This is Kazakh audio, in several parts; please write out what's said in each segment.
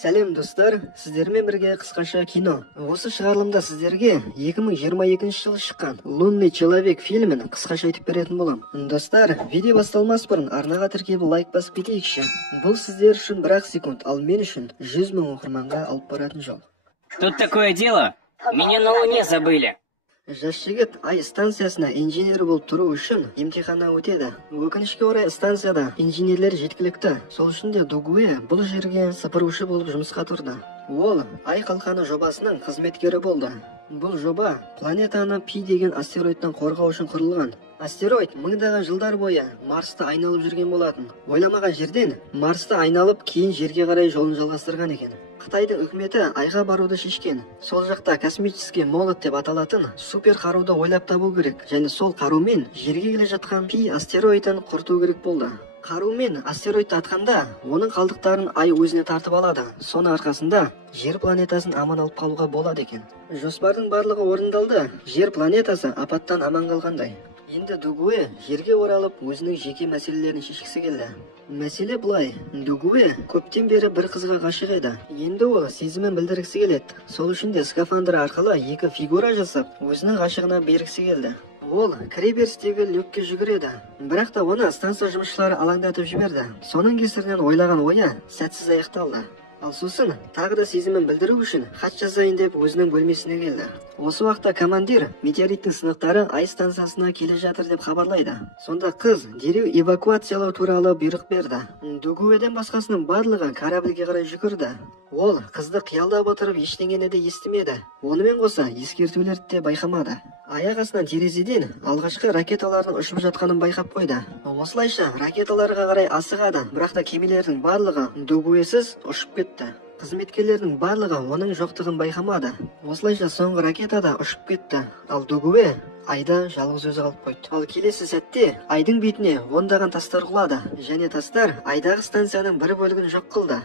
Сәлем достар, сіздермен бірге қысқаша кино. Осы шығарылымда сіздерге 2022 жылы шыққан «Лунный человек» фильмін қысқаша айтып беретін болам. Достар, видео басталмас бұрын арнаға тіркеліп лайк басып кетейікші. Бұл сіздер үшін 1 секунд, ал мен үшін 100 000 оқырманға алып баратын жол. Тут такое дело, меня на Луне забыли. Жас жігіт ай станциясына инженер болып тұру үшін емтиханнан өтеді. Өкінішке орай станцияда инженерлер жеткілікті. Сол үшін де Дугуэ бұл жерге сапырушы болып жұмысқа тұрды. Ол ай қалқаны жобасының қызметкері болды. Бұл жоба планетаны Пи деген астероидтан қорғау үшін құрылған. Астероид мыңдаған жылдар бойы Марсты айналып жүрген болатын. Ойламаған жерден Марсты айналып кейін жерге қарай жолын жалғастырған екен. Қытайдың үкіметі айға баруды шешкен. Сол жақта космический молот деп аталатын супер қаруды ойлап табу керек. Және сол қарумен жерге келе жатқан Пи астероидын құрту керек болды. Қарумен астероидты атқанда, оның қалдықтарын ай өзіне тартып алады. Соның арқасында жер планетасын аман алып қалуға болады екен. Жоспардың барлығы орындалды. Жер планетасы апаттан аман қалғандай. Енді Дугуэ жерге оралып, өзінің жеке мәселелерін шешкісі келді. Мәселе бұлай, Дугуэ көптен бері бір қызға ғашық еді. Енді ол сезімін білдіргісі келеді. Сол үшін де скафандр арқылы 2 фигура жасап, өзінің ғашығына бергісі келді. Ол кіреберістегі люкке жүгіреді. Бірақ та оны станция жұмысшылары алаңдатып жіберді. Соның кесірінен ойлаған ойы сәтсіз аяқталды. Ал сосын тағы да сезімін білдіру үшін хат жазайын деп өзінің бөлмесіне келді. Осы уақытта командир метеориттің сынықтары ай станциясына келе жатыр деп хабарлайды. Сонда қыз дереу эвакуациялау туралы бұйрық берді. Дугуэден басқасының барлығы корабльге қарай жүгірді. Ол қызды қиялдап отырып ештеңені де естімеді. Онымен қоса ескертулерді де байқамады. Аяқ астынан терезеден алғашқы ракеталардың ұшып жатқанын байқап қойды. Осылайша ракеталарға қарай асығады, бірақ та кемелердің барлығы Дугуэсіз ұшып кетті. Қызметкерлердің барлығы оның жоқтығын байқамады. Осылайша соңғы ракета да ұшып кетті. Ал Дугуэ айда жалғыз өзі қалып қойды. Ал келесі сәтте айдың бетіне ондаған тастар құлады, және тастар айдағы станцияның бір бөлігін жоқ қылды.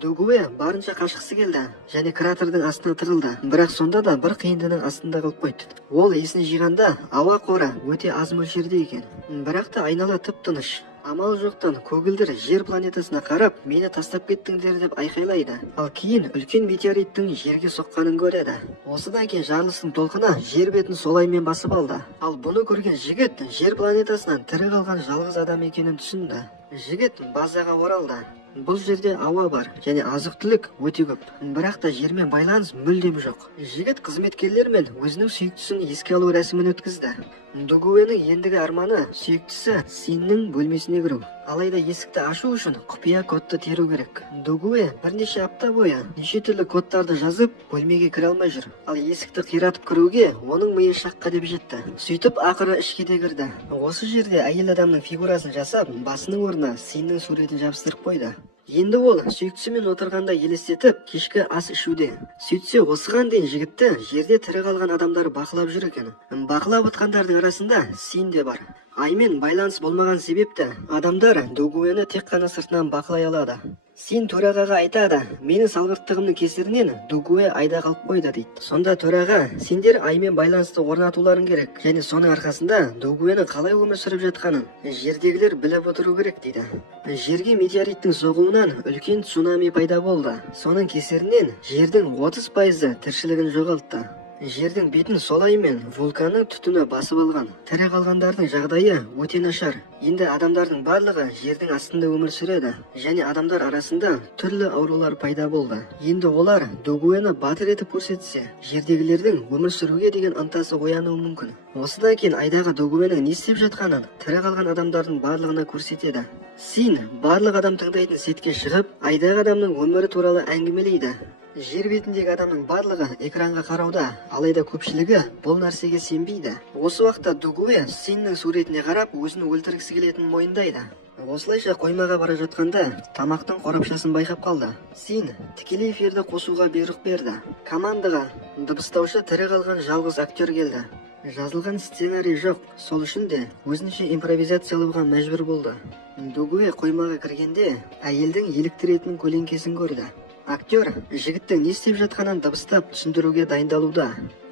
Дугуэ барынша қашқысы келді, және кратердің астына тығылды. Бірақ сонда да бір қиындының астында қалып қойды. Ол есін жиғанда ауа қоры өте аз мөлшерде екен. Бірақ та айнала тып-тыныш. Амал жоқтан көгілдір жер планетасына қарап, мені тастап кеттіңдер деп айқайлайды. Ал кейін үлкен метеориттің жерге соққанын көреді. Осыдан кейін жарылыстың толқыны жер бетін солаймен басып алды. Ал бұны көрген жігіт жер планетасынан тірі қалған жалғыз адам екенін түсінді. Жігіт базаға оралды. Бұл жерде ауа бар, және азық-түлік өте көп. Бірақ та жермен байланыс мүлдем жоқ. Жігіт қызметкерлермен өзінің сүйіктісін еске алу рәсімін өткізді. Дугуэнің ендігі арманы сүйіктісі Синнің бөлмесіне кіру. Алайда есікті ашу үшін құпия кодты теру керек. Дугуэ бірнеше апта бойы неше түрлі кодтарды жазып, бөлмеге кіре алмай жүр. Ал есікті қиратып кіруге оның миы шаққа деп жетті. Сөйтіп ақыры ішке де кірді. Осы жерде әйел адамның фигурасын жасап, басының орнына Синнің суретін жабыстырып қойды. Енді ол сүйіктісімен отырғанда елестетіп, кешкі ас ішуде. Сөйтсе, осыған дейін жігітті жерде тірі қалған адамдар бақылап жүр екен. Бақылап отқандардың арасында Син де бар. Аймен байланыс болмаған себепті адамдар Дугуэні тек қана сыртынан бақылай алады. Син төрағаға айтады, мені салғырттығымның кесірінен Дугуэ айда қалып қойды дейді. Сонда төраға, сендер аймен байланысты орнатуларың керек, және соның арқасында Дугуэні қалай өмір сүріп жатқанын жердегілер біліп отыру керек дейді. Жерге метеориттің соғуынан үлкен цунами пайда болды. Соның кесірінен жердің 30% тіршілігін жоғалтты. Жердің бетін солаймен вулканның түтіні басып алған. Тірі қалғандардың жағдайы өте нашар. Енді адамдардың барлығы жердің астында өмір сүреді, және адамдар арасында түрлі аурулар пайда болды. Енді олар Дугуэні батыр етіп көрсетсе, жердегілердің өмір сүруге деген ынтасы оянуы мүмкін. Осыдан кейін айдағы Дугуэнің не істеп жатқанын тірі қалған адамдардың барлығына көрсетеді. Син барлық адам тыңдайтын сетке шығып, айдағы адамның өмірі туралы әңгімелейді. Жер бетіндегі адамның барлығы экранға қарауда, алайда көпшілігі бұл нәрсеге сенбейді. Осы уақытта Дугуэ Синнің суретіне қарап, өзін өлтіргісі келетінін мойындайды. Осылайша қоймаға бара жатқанда тамақтың қорапшасын байқап қалды. Син тікелей эфирді қосуға бұйрық берді. Командаға дыбыстаушы тірі қалған жалғыз актер келді. Жазылған сценарий жоқ, сол үшін де өзінше импровизациялауға мәжбүр болды. Дугуэ қоймаға кіргенде әйелдің еліктіретін көлеңкесін көрді. Актер жігіттің не істеп жатқанын дыбыстап түсіндіруге дайындалуда.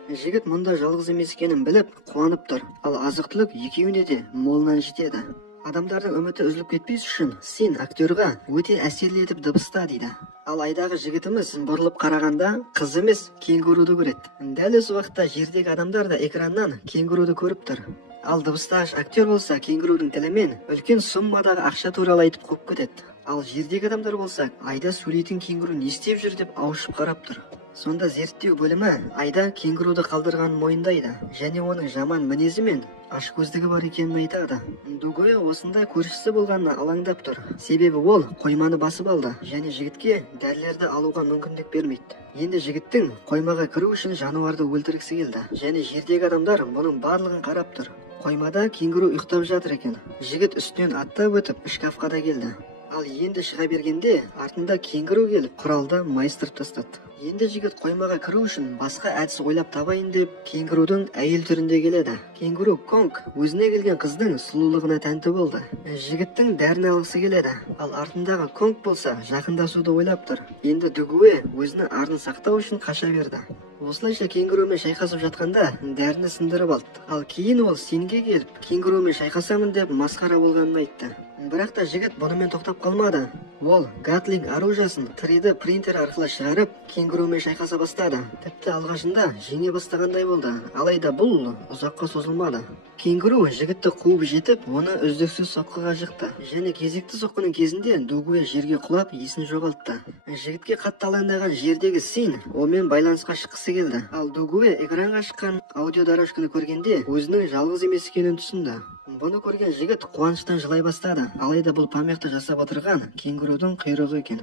Жігіт мұнда жалғыз емес екенін біліп қуанып тұр, ал азық-түлік екеуіне де молынан жетеді. Адамдардың үміті үзіліп кетпес үшін сен актерға өте әсерлі етіп дыбыста дейді. Ал айдағы жігітіміз бұрылып қарағанда қыз емес кенгуруды көреді. Дәл осы уақытта жердегі адамдар да экраннан кенгуруды көріп тұр. Ал дыбыстағыш актер болса кенгурудың тілімен үлкен суммадағы ақша туралы айтып қойып кетеді. Ал жердегі адамдар болса айда сөйлейтін кенгуру не істеп жүр деп ауышып қарап тұр. Сонда зерттеу бөлімі айда кенгуруды қалдырғанын мойындайды және оның жаман мінезі мен ашкөздігі бар екенін айтады. Дугуэ осындай көршісі болғанына алаңдап тұр. Себебі ол қойманы басып алды және жігітке дәрілерді алуға мүмкіндік бермейді. Енді жігіттің қоймаға кіру үшін жануарды өлтіргісі келді және жердегі адамдар бұның барлығын қарап тұр. Қоймада кенгуру ұйықтап жатыр екен. Жігіт үстінен аттап өтіп шкафқа да келді. Ал енді шыға бергенде артында кенгуру келіп құралды майыстырып тастады. Енді жігіт қоймаға кіру үшін басқа әдіс ойлап табайын деп кенгурудың әйел түрінде келеді. Кенгуру Конг өзіне келген қыздың сұлулығына тәнті болды. Жігіттің дәрін алғысы келеді. Ал артындағы Конг болса жақындасуды ойлап тұр. Енді Дугуэ өзінің арын сақтау үшін қаша берді. Осылайша кенгурумен шайқасып жатқанда дәріні сындырып алды. Ал кейін ол сенге келіп кенгурумен шайқасамын деп масқара болғанын айтты. Бірақ та жігіт бұнымен тоқтап қалмады. Ол гатлинг оружиясын 3D принтер арқылы шығарып кенгурумен шайқаса бастады. Тіпті алғашында жеңе бастағандай болды. Алайда бұл ұзаққа созылмады. Кенгуру жігітті қуып жетіп, оны үздіксіз соққыға жықты. Және кезекті соққының кезінде Дугуэ жерге құлап, есін жоғалтты. Жігітке қатты алаңдаған жердегі Син онымен байланысқа шыққысы келді. Ал Дугуэ экранға шыққан аудиодорожканы көргенде өзінің жалғыз емес екенін түсінді. Бұны көрген жігіт қуаныштан жылай бастады. Алайда бұл памяқты жасап отырған кенгурудың құйрығы екен.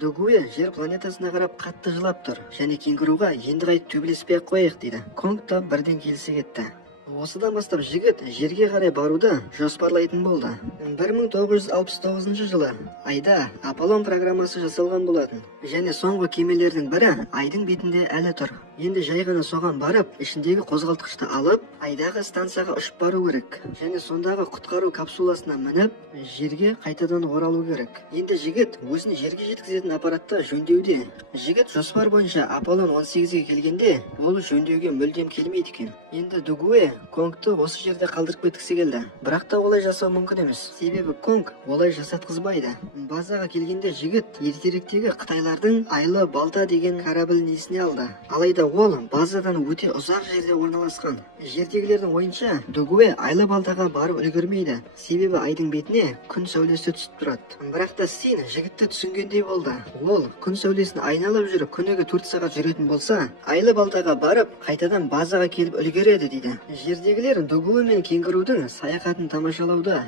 Дугуэ жер планетасына қарап қатты жылап тұр және кенгуруға енді қайтып төбелеспей-ақ қояйық дейді. Конг та бірден келісе кетті. Осыдан бастап жігіт жерге қарай баруды жоспарлайтын болды. 1969 жылы айда Аполлон программасы жасалған болатын. Және соңғы кемелердің бірі айдың бетінде әлі тұр. Енді жай ғана соған барып, ішіндегі қозғалтқышты алып, айдағы станцияға ұшып бару керек. Және сондағы құтқару капсуласына мініп, жерге қайтадан оралу керек. Енді жігіт өзін жерге жеткізетін аппаратты жөндеуде. Жігіт жоспар бойынша Аполлон 18-ге келгенде, ол жөндеуге мүлдем келмейді екен. Енді Дугуэ Конгты осы жерде қалдырып кеткісі келді. Бірақ та олай жасау мүмкін емес. Себебі Конг олай жасатқызбайды. Базаға келгенде жігіт ертеректегі Қытайлардың айлы балта деген кораблін есіне алды. Алайда ол базадан өте ұзақ жерде орналасқан. Жердегілердің ойынша Дугуэ айлы балтаға барып үлгермейді. Себебі айдың бетіне күн сәулесі түсіп тұрады. Бірақ та Син жігітті түсінгендей болды. Ол күн сәулесін айналып жүріп күніге 4 сағат жүретін болса, айлы балтаға барып қайтадан базаға келіп үлгереді дейді. Жердегілер Дугуэ мен кенгурудың саяхатын тамашалауда.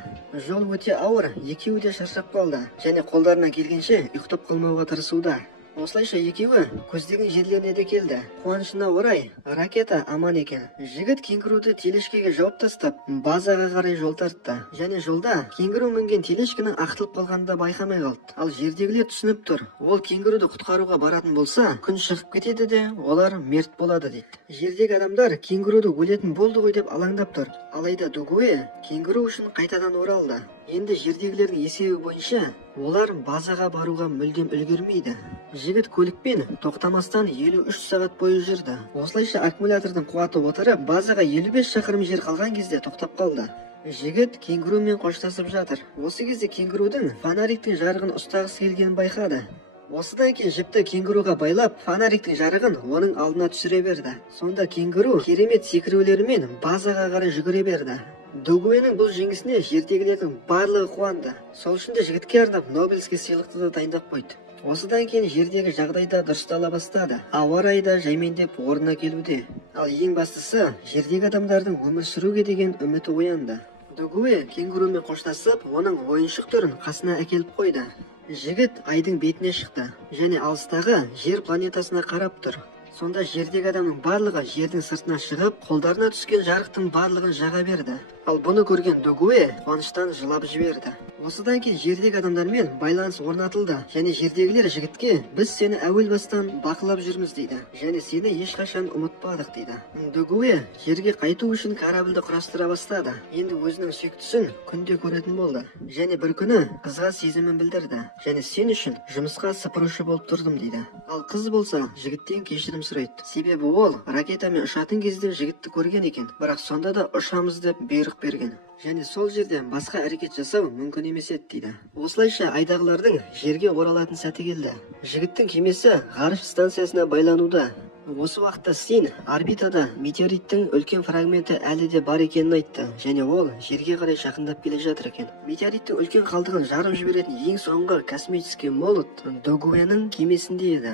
Жол өте ауыр, екеуі де шаршап қалды және қолдарынан келгенше ұйықтап қалмауға тырысуда. Осылайша екеуі көздеген жерлеріне де келді. Қуанышына орай ракета аман екен. Жігіт кенгуруды телешкеге жауып тастап, базаға қарай жол тартты. Және жолда кенгуру мінген телешкінің ақтылып қалғанында байқамай қалды. Ал жердегілер түсініп тұр. Ол кенгуруды құтқаруға баратын болса, күн шығып кетеді де, олар мерт болады дейді. Жердегі адамдар кенгуруды өлетін болды ғой деп алаңдап тұр. Алайда Дугуэ кенгуру үшін қайтадан оралды. Енді жердегілердің есебі бойынша олар базаға баруға мүлдем үлгермейді. Жігіт көлікпен тоқтамастан 53 сағат бойы жүрді. Осылайша аккумулятордың қуаты отырып, базаға 55 шақырым жер қалған кезде тоқтап қалды. Жігіт кенгурумен қоштасып жатыр. Осы кезде кенгурудың фонариктің жарығын ұстағысы келгенін байқады. Осыдан кейін жіпті кенгуруға байлап, фонариктің жарығын оның алдына түсіре берді. Сонда кенгуру керемет секірулерімен базаға қарай жүгіре берді. Дугуэның бұл жеңісіне жердегілердің барлығы қуанды. Сол үшін де жігітке арнап Нобельский сыйлықты да дайындап қойды. Осыдан кейін жердегі жағдайда дұрыстала бастады. Ауа райы да жаймендеп орнына келуде. Ал ең бастысы, жердегі адамдардың өмір сүруге деген үміті оянды. Дугуэ кенгурумен қоштасып, оның ойыншық түрін қасына әкеліп қойды. Жігіт айдың бетіне шықты және алыстағы жер планетасына қарап тұр. Сонда жердегі адамның барлығы жердің сыртына шығып, қолдарына түскен жарықтың барлығын жаға берді. Ал бұны көрген Дугуэ қуаныштан жылап жіберді. Осыдан кейін жердегі адамдармен байланыс орнатылды және жердегілер жігітке біз сені әуел бастан бақылап жүрміз дейді және сені ешқашан ұмытпадық дейді. Дугуэ жерге қайту үшін корабльді құрастыра бастады. Енді өзінің сүйіктісін күнде көретін болды және бір күні қызға сезімін білдірді және сен үшін жұмысқа сыпырушы болып тұрдым дейді. Ал қыз болса жігіттен кешірім сұрайды. Себебі ол ракетамен ұшатын кезде жігітті көрген екен, бірақ сонда да ұшамыз деп бұйрық берген. және сол жерден басқа әрекет жасау мүмкін емес еді дейді. Осылайша айдағылардың жерге оралатын сәті келді. Жігіттің кемесі ғарыш станциясына байлануда. Осы уақытта Син орбитада метеориттің үлкен фрагменті әлі де бар екенін айтты, және ол жерге қарай жақындап келе жатыр екен. Метеориттің үлкен қалдығын жарып жіберетін ең соңғы космический молот Догуэның кемесінде еді.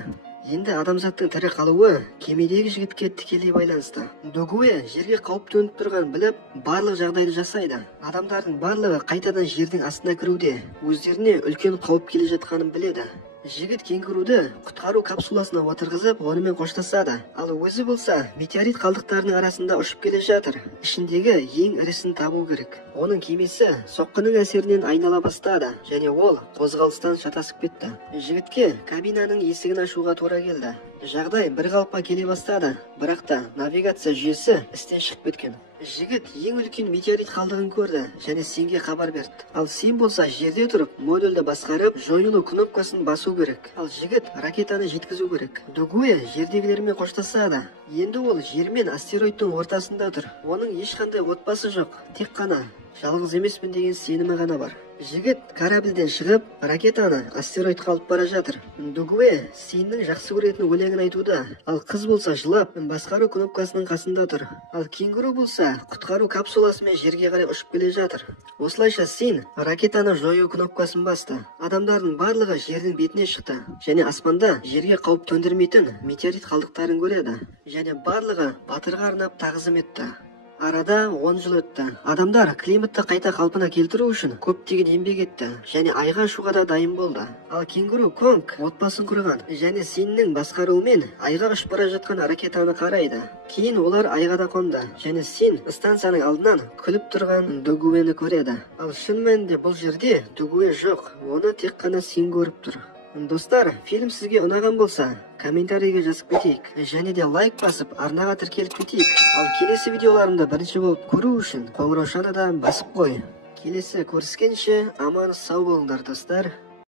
Енді адамзаттың тірі қалуы кемедегі жігітке тікелей байланысты. Догуэ жерге қауіп төніп тұрған біліп, барлық жағдайды жасайды. Адамдардың барлығы қайтадан жердің астына кіруде, өздеріне үлкен қауіп келе жатқанын біледі. Жігіт кенгуруды құтқару капсуласына отырғызып, онымен қоштасады. Ал өзі болса, метеорит қалдықтарының арасында ұшып келе жатыр. Ішіндегі ең ірісін табу керек. Оның кемесі соққының әсерінен айнала бастады, және ол қозғалыстан шатасып кетті. Жігітке кабинаның есігін ашуға тура келді. Жағдай бір қалыпқа келе бастады, бірақ та навигация жүйесі істен шығып кеткен. Жігіт ең үлкен метеорит қалдығын көрді және Синге хабар берді. Ал Син болса жерде тұрып, модульді басқарып, жойылу кнопкасын басу керек. Ал жігіт ракетаны жеткізу керек. Догуэ жердегілермен қоштасады. Енді ол жер мен астероидтың ортасында тұр. Оның ешқандай отбасы жоқ, тек қана жалғыз емеспін деген сенімі ғана бар. Жігіт корабльден шығып, ракетаны астероидқа алып бара жатыр. Догуэ Синнің жақсы көретін өлеңін айтуда, ал қыз болса жылап, басқару кнопкасының қасында тұр. Ал кенгуру болса құтқару капсуласымен жерге қарай ұшып келе жатыр. Осылайша Син ракетаны жою кнопкасын басты. Адамдардың барлығы жердің бетіне шықты, және аспанда жерге қауіп төндірмейтін метеорит қалдықтарын көреді, және барлығы батырға арнап тағзым етті. Арада 10 жыл өтті. Адамдар климатты қайта қалпына келтіру үшін көптеген еңбек етті, және айға ұшуға да дайын болды. Ал кенгуру Конг отбасын құрған, және Синнің басқаруымен айға ұшып бара жатқан ракетаны қарайды. Кейін олар айға да қонды, және Син станцияның алдынан күліп тұрған Догуэні көреді. Ал шын мәнінде бұл жерде Догуэ жоқ, оны тек қана Син көріп тұр. Достар, фильм сізге ұнаған болса, комментарийге жазып кетейік, және де лайк басып, арнаға тіркеліп кетейік. Ал келесі видеоларымды бірінші болып көру үшін қоңыраушаны да басып қой. Келесі көріскенше аман сау болыңдар достар.